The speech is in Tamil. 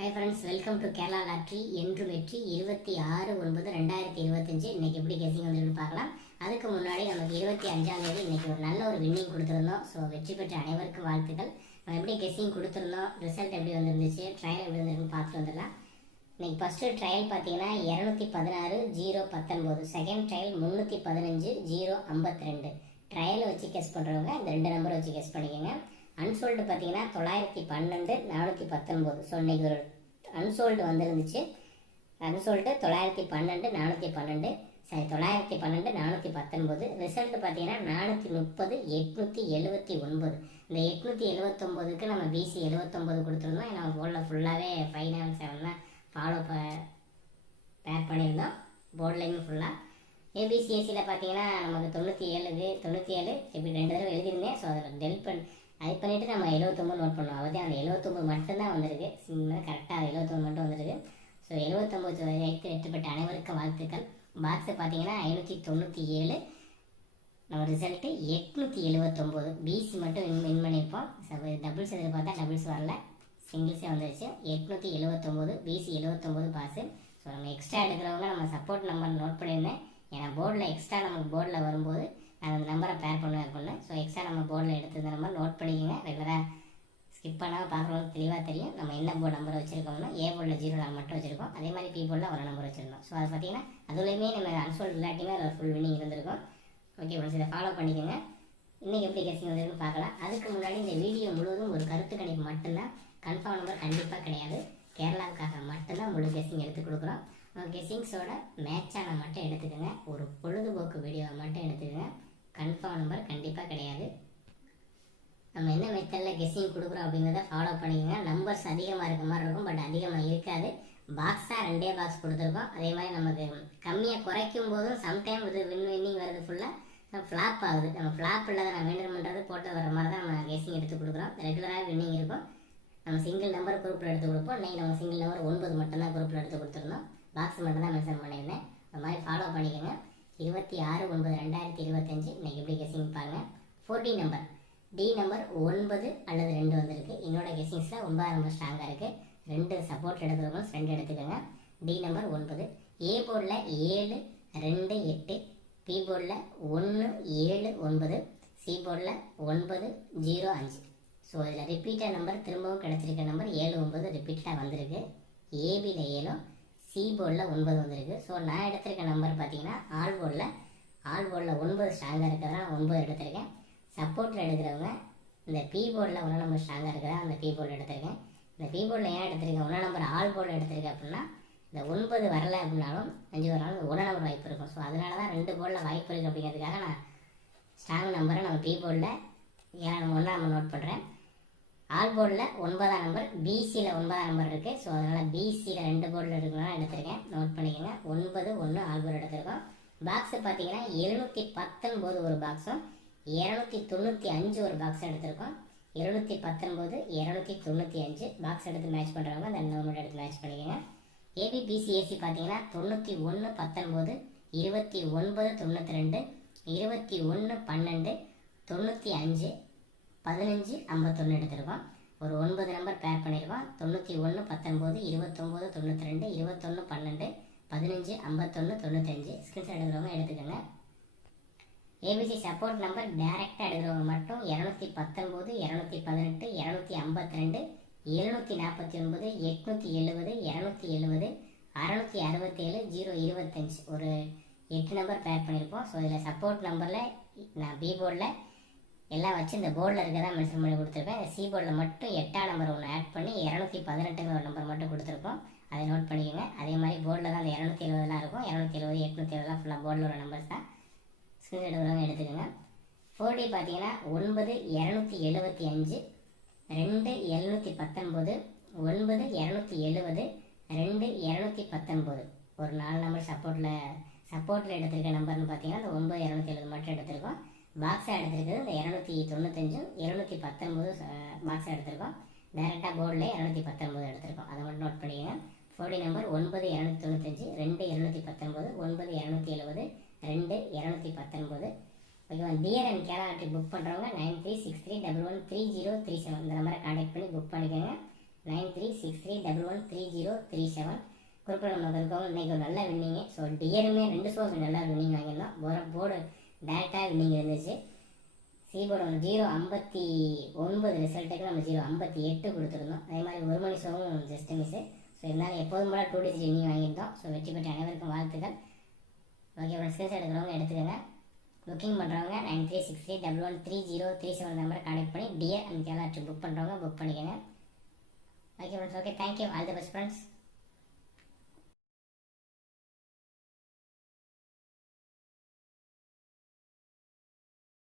Hi friends welcome to Kerala lottery என்று வெற்றி இருபத்தி ஆறு ஒன்பது ரெண்டாயிரத்தி இருபத்தஞ்சு. இன்றைக்கி எப்படி கெஸிங் வந்துருன்னு பார்க்கலாம். அதுக்கு முன்னாடி நமக்கு இருபத்தி அஞ்சாம் தேதி இன்றைக்கி ஒரு நல்ல ஒரு வின்னிங் கொடுத்துருந்தோம். ஸோ வெற்றி பெற்ற அனைவருக்கும் வாழ்த்துக்கள். நம்ம எப்படி கெஸிங் கொடுத்துருந்தோம்? ரிசல்ட் எப்படி வந்துருந்துச்சு? ட்ரையல் எப்படி வந்துருக்குன்னு பார்த்துட்டு வந்துடலாம். இன்றைக்கி ஃபஸ்ட்டு ட்ரையல் பார்த்தீங்கன்னா இரநூத்தி பதினாறு ஜீரோ பத்தொன்பது. செகண்ட் ட்ரையல் முந்நூற்றி பதினஞ்சு ஜீரோ ஐம்பத்தி ரெண்டு. ட்ரையலை வச்சு கெஸ் பண்ணுறவங்க இந்த ரெண்டு நம்பரை வச்சு கெஸ் பண்ணிக்கோங்க. அன்சோல்டு பார்த்தீங்கன்னா தொள்ளாயிரத்தி பன்னெண்டு நானூற்றி பத்தொன்பது. ஸோ இன்றைக்கி ஒரு அன்சோல்டு வந்துருந்துச்சு. அன்சோல்டு தொள்ளாயிரத்தி பன்னெண்டு நானூற்றி பன்னெண்டு. சரி தொள்ளாயிரத்தி பன்னெண்டு நானூற்றி பத்தொன்பது. ரிசல்ட் பார்த்தீங்கன்னா நானூற்றி முப்பது எட்நூற்றி எழுபத்தி ஒன்பது. இந்த எட்நூற்றி எழுபத்தொம்போதுக்கு நம்ம பிசி எழுபத்தொம்போது கொடுத்துருந்தோம். நம்ம போர்டில் ஃபுல்லாகவே ஃபைனான்ஸ் நைன் செவன் தான் ஃபாலோ ப பேர் பண்ணியிருந்தோம். போர்ட்லேயுமே ஃபுல்லாக ஏபிசிஎஸ்சியில் பார்த்தீங்கன்னா நமக்கு தொண்ணூற்றி ஏழுக்கு தொண்ணூற்றி ஏழு. இப்படி ரெண்டு தடவை எழுதியிருந்தேன். ஸோ அதில் டெல் பண்ணி அது பண்ணிவிட்டு நம்ம எழுபத்தொம்பது நோட் பண்ணோம். அவதே அந்த எழுபத்தொம்பது மட்டும்தான் வந்திருக்கு. சிம்மில் கரெக்டாக எழுபத்தொம்பது மட்டும் வந்திருக்கு. ஸோ எழுபத்தொம்பது வெற்றி பெற்ற அனைவருக்கும் வாழ்த்துக்கள். பாக்ஸை பார்த்தீங்கன்னா ஐநூற்றி தொண்ணூற்றி ஏழு. நம்ம ரிசல்ட்டு எட்நூற்றி எழுபத்தொம்போது பிசி மட்டும் வின் வின் பண்ணியிருப்போம். டபுள்ஸ் எதிர்பார்த்தா டபுள்ஸ் வரல. சிங்கிள்ஸே வந்துருச்சு. எட்நூற்றி எழுபத்தொம்போது பிசி எழுபத்தொம்போது பாஸு ஸோ நம்ம எக்ஸ்ட்ரா எடுக்கிறவங்க நம்ம சப்போர்ட் நம்பர் நோட் பண்ணியிருந்தேன். ஏன்னா போர்டில் எக்ஸ்ட்ரா நமக்கு போர்டில் வரும்போது நான் அந்த நம்பரை பேர் பண்ணுவேன் அப்படின்னு ஸோ எக்ஸ்ட்ரா நம்ம போர்டில் எடுத்திருந்த நம்பர் நோட் பண்ணிக்கோங்க. ரெகுலராக ஸ்கிப் பண்ணாமல் பார்க்குறவங்களுக்கு தெளிவாக தெரியும். நம்ம என்ன போர்டு நம்பர் வச்சுருக்கோம்னா ஏ போர்டில் ஜீரோ நான் மட்டும் வச்சுருக்கோம். அதே மாதிரி பி போர்டில் ஒரு நம்பர் வச்சுருந்தோம். ஸோ அது பார்த்தீங்கன்னா அதுலேயுமே நம்ம அன்சோல்ட் இல்லாட்டியுமே அதில் ஃபுல் வினிங் இருந்திருக்கும். ஓகே ஃப்ரெண்ட்ஸ் இதை ஃபாலோ பண்ணிக்கோங்க. இன்றைக்கி எப்படி கெஸ்டிங் வந்திருக்குன்னு பார்க்கலாம். அதுக்கு முன்னாடி இந்த வீடியோ முழுவதும் ஒரு கருத்து கணிப்பு மட்டும்தான். கன்ஃபார்ம் நம்பர் கண்டிப்பாக கிடையாது. கேரளாவுக்காக மட்டும்தான் முழு கெஸ்டிங் எடுத்து கொடுக்குறோம். கெஸ்டிங்ஸோட மேட்சான மட்டும் எடுத்துக்கோங்க. ஒரு பொழுதுபோக்கு வீடியோவை மட்டும் எடுத்துக்கோங்க கன்ஃபார்ம் நம்பர் கண்டிப்பாக கிடையாது நம்ம என்ன மெத்தடில் கொடுக்குறோம் அப்படிங்கிறத ஃபாலோ பண்ணிக்கோங்க. நம்பர்ஸ் அதிகமாக இருக்க மாதிரி இருக்கும் பட் அதிகமாக இருக்காது. பாக்ஸாக ரெண்டே பாக்ஸ் கொடுத்துருக்கோம். அதே மாதிரி நமக்கு கம்மியாக குறைக்கும் போதும் சம்டைம் இது வின் வின்னிங் வருது ஃபுல்லாக ஃப்ளாப் ஆகுது. நம்ம ஃப்ளாப் இல்லாத நான் மெயின்டைன் பண்ணுறது போட்டு வர மாதிரி தான் நம்ம ரேசிங் எடுத்து கொடுக்குறோம். ரெகுலராக வின்னிங் இருக்கும். நம்ம சிங்கிள் நம்பர் குரூப்பில் எடுத்து கொடுப்போம். இன்றைக்கி நம்ம சிங்கிள் நம்பர் ஒன்பது மட்டும்தான் குரூப்பில் எடுத்து கொடுத்துருந்தோம். பாக்ஸ் மட்டும் தான் மென்ஷன் பண்ணியிருந்தேன். அந்த மாதிரி ஃபாலோ பண்ணிக்கோங்க. இருபத்தி ஆறு ஒன்பது ரெண்டாயிரத்தி இருபத்தஞ்சு. இன்னைக்கு எப்படி கெஸ்ஸிங் பாருங்கள் ஃபோர்டீன் நம்பர் டி நம்பர் ஒன்பது அல்லது ரெண்டு வந்திருக்கு. என்னோட கெஸ்ஸிங்ஸில் ஒன்பதாம் நம்பர் ஸ்ட்ராங்காக இருக்குது ரெண்டு சப்போர்ட் எடுக்கிறவங்க ரெண்டு எடுத்துக்கோங்க. டி நம்பர் ஒன்பது. ஏ போர்டில் ஏழு ரெண்டு எட்டு. பி போர்டில் ஒன்று ஏழு ஒன்பது. சி போர்டில் ஒன்பது ஜீரோ அஞ்சு. ஸோ இதில் ரிப்பீட்டாக நம்பர் திரும்பவும் கிடச்சிருக்க நம்பர் ஏழு ஒன்பது ரிப்பீட்டாக வந்திருக்கு. ஏபியில் ஏழும் சி போர்டில் ஒன்பது வந்திருக்கு. ஸோ நான் எடுத்திருக்க நம்பர் பார்த்தீங்கன்னா ஆல் போர்டில் ஆல் போர்டில் ஒன்பது ஸ்ட்ராங்காக இருக்கிறதா ஒன்பது எடுத்திருக்கேன். சப்போர்ட்டில் எடுக்கிறவங்க இந்த பி போர்டில் ஒன்றா நம்பர் ஸ்ட்ராங்காக இருக்கிறதா அந்த பி போர்டில் எடுத்திருக்கேன். இந்த பி போர்டில் ஏன் எடுத்திருக்கேன்? ஒன்றா நம்பர் ஆல் போர்டில் எடுத்திருக்கேன் அப்படின்னா இந்த ஒன்பது வரலை அப்படின்னாலும் அஞ்சு வரனாலும் ஒன்றா நம்பர் வாய்ப்பு இருக்கும். ஸோ அதனால தான் ரெண்டு போர்டில் வாய்ப்பு இருக்குது அப்படிங்கிறதுக்காக நான் ஸ்ட்ராங் நம்பரை நம்ம பி போர்டில் ஏழாம் ஒன்றா நம்பர் நோட் பண்ணுறேன் ஆல் போர்டில் ஒன்பதாம் நம்பர் பிசியில் ஒன்பதாம் நம்பர் இருக்குது ஸோ அதனால் பிசியில் ரெண்டு போர்டில் இருக்கணும்னா எடுத்திருக்கேன். நோட் பண்ணிக்கோங்க. ஒன்பது ஒன்று ஆல் போர்டு எடுத்திருக்கோம். பாக்ஸு பார்த்தீங்கன்னா எழுநூற்றி பத்தொன்பது ஒரு பாக்ஸும் இரநூத்தி தொண்ணூற்றி அஞ்சு ஒரு பாக்ஸ் எடுத்திருக்கோம். இருநூத்தி பத்தொன்பது இரநூத்தி தொண்ணூற்றி அஞ்சு பாக்ஸ் எடுத்து மேட்ச் பண்ணுறவங்க அந்த நம்பர் எடுத்து மேட்ச் பண்ணிக்கோங்க. ஏபிபிசிஎஸ்சி பார்த்தீங்கன்னா தொண்ணூற்றி ஒன்று பத்தொன்பது இருபத்தி ஒன்பது தொண்ணூற்றி ரெண்டு இருபத்தி ஒன்று பன்னெண்டு தொண்ணூற்றி அஞ்சு பதினஞ்சு ஐம்பத்தொன்று எடுத்திருக்கோம். ஒரு ஒன்பது நம்பர் பேர் பண்ணியிருக்கோம். தொண்ணூற்றி ஒன்று பத்தொன்பது இருபத்தொம்போது தொண்ணூற்றி ரெண்டு இருபத்தொன்று பன்னெண்டு பதினஞ்சு ஐம்பத்தொன்று தொண்ணூத்தஞ்சு ஸ்கிரீன்ஷாட் எடுக்கிறவங்க எடுத்துக்கோங்க. ஏபிசி சப்போர்ட் நம்பர் டேரெக்டாக எடுக்கிறவங்க மட்டும் இரநூத்தி பத்தொம்போது இரநூத்தி பதினெட்டு இரநூத்தி ஐம்பத்தி ரெண்டு எழுநூற்றி நாற்பத்தி ஒன்பது எட்நூற்றி எழுபது இரநூத்தி எழுபது அறநூற்றி அறுபத்தேழு ஜீரோ இருபத்தஞ்சு. ஒரு எட்டு நம்பர் பேர் பண்ணியிருப்போம் ஸோ இதில் சப்போர்ட் நம்பரில் நான் பி போர்டில் எல்லாம் வச்சு இந்த போர்டில் இருக்க தான் மென்ஷன் பண்ணி கொடுத்துருப்பேன். சி போர்டில் மட்டும் எட்டாம் நம்பர் ஒன்று ஆட் பண்ணி இரநூத்தி பதினெட்டுங்கிற ஒரு நம்பர் மட்டும் கொடுத்துருப்போம். அதை நோட் பண்ணிக்கோங்க. அதே மாதிரி போர்டில் தான் அந்த இரநூத்தி எழுபதுலாம் இருக்கும். இரநூத்தி எழுபது எட்நூற்றி எழுபதுலாம் ஃபுல்லாக போர்டில் ஒரு நம்பர்ஸ் தான். ஸ்க்ரீன்ஷாட் எடுக்கிறவங்க எடுத்துக்கோங்க. ஃபோர் டி பார்த்தீங்கன்னா ஒன்பது இரநூத்தி எழுபத்தி அஞ்சு ரெண்டு எழுநூற்றி பத்தொன்பது ஒன்பது இரநூத்தி எழுபது ரெண்டு இரநூத்தி பத்தொன்பது. ஒரு நாலு நம்பர் சப்போர்ட்டில் சப்போர்ட்டில் எடுத்திருக்க நம்பர்னு பார்த்தீங்கன்னா அந்த ஒன்பது இரநூத்தி எழுபது மட்டும் எடுத்திருக்கோம். பாக்ஸாக எடுத்திருக்கிறது இந்த இரநூத்தி தொண்ணூத்தஞ்சும் இரநூத்தி பத்தொன்பது பாக்ஸாக எடுத்திருக்கோம். டேரெக்டாக போர்டில் இரநூத்தி பத்தொன்பது எடுத்திருக்கோம். அதை மட்டும் நோட் பண்ணிக்கோங்க. ஃபோர்டி நம்பர் ஒன்பது இரநூத்தி தொண்ணூத்தஞ்சு ரெண்டு இரநூத்தி பத்தொன்பது ஒன்பது இரநூத்தி எழுபது ரெண்டு இரநூத்தி பத்தொன்பது. ஓகேவா பியர் அண்ட் கேரளாட்டி புக் பண்ணுறவங்க nine three six three double one three zero three seven இந்த நம்பரை காண்டாக்ட் பண்ணி புக் பண்ணிக்கோங்க. Nine three six three double one three zero three seven குறிப்பிட்ட நம்ம இருக்கவங்க இன்றைக்கி ஒரு நல்லா வின்னிங்கு ஸோ டியருமே ரெண்டு ஷோஸ் நல்லா வின்னிங் வாங்கியிருந்தோம். போர்டு போர்டு டேரெக்டாக வின்னிங் இருந்துச்சு. சீபோர்டு ஜீரோ ஐம்பத்தி ஒன்பது ரிசல்ட்டுக்கு நம்ம ஜீரோ ஐம்பத்தி எட்டு கொடுத்துருந்தோம். அதே மாதிரி ஒரு மணி ஷோவும் ஜஸ்ட் மிஸ்ஸு ஸோ இருந்தாலும் எப்போதும் போல டூ டிஜிட் வின்னிங் வாங்கியிருந்தோம். ஸோ வெற்றி பெற்ற அனைவருக்கும் வாழ்த்துக்கள். ஓகே அப்புறம் ஸ்கிரீன்ஷாட் எடுக்கிறவங்க எடுத்துக்கோங்க. புக்கிங் பண்ணுறவங்க nine three six three double one three zero three seven நம்பரை கான்டெக்ட் பண்ணி டியர் அண்ட் கேலாட்ரி புக் பண்ணுறவங்க புக் பண்ணிக்கோங்க. Okay friends okay thank you all the best friends